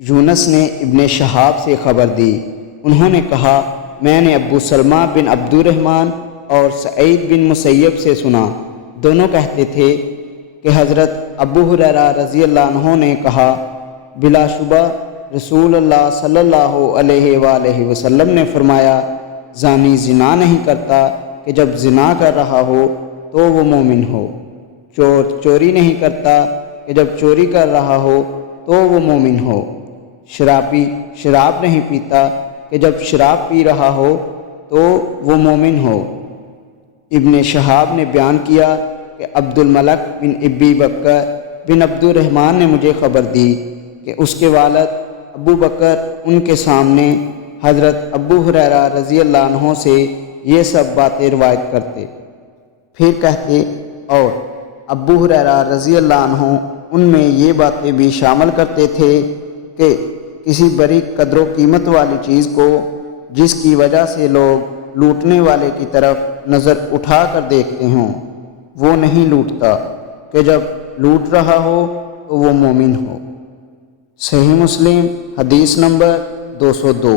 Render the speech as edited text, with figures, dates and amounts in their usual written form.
یونس نے ابن شہاب سے خبر دی، انہوں نے کہا میں نے ابو سلمہ بن عبد الرحمن اور سعید بن مسیب سے سنا، دونوں کہتے تھے کہ حضرت ابو ہریرہ رضی اللہ عنہ نے کہا بلا شبہ رسول اللہ صلی اللہ علیہ وآلہ وسلم نے فرمایا زانی زنا نہیں کرتا کہ جب زنا کر رہا ہو تو وہ مومن ہو، چور چوری نہیں کرتا کہ جب چوری کر رہا ہو تو وہ مومن ہو، شرابی شراب نہیں پیتا کہ جب شراب پی رہا ہو تو وہ مومن ہو۔ ابن شہاب نے بیان کیا کہ عبد الملک بن ابی بکر بن عبد الرحمن نے مجھے خبر دی کہ اس کے والد ابو بکر ان کے سامنے حضرت ابو ہریرہ رضی اللہ عنہ سے یہ سب باتیں روایت کرتے، پھر کہتے اور ابو ہریرہ رضی اللہ عنہ ان میں یہ باتیں بھی شامل کرتے تھے کہ کسی بڑی قدر و قیمت والی چیز کو جس کی وجہ سے لوگ لوٹنے والے کی طرف نظر اٹھا کر دیکھتے ہوں وہ نہیں لوٹتا کہ جب لوٹ رہا ہو تو وہ مومن ہو۔ صحیح مسلم حدیث نمبر 202۔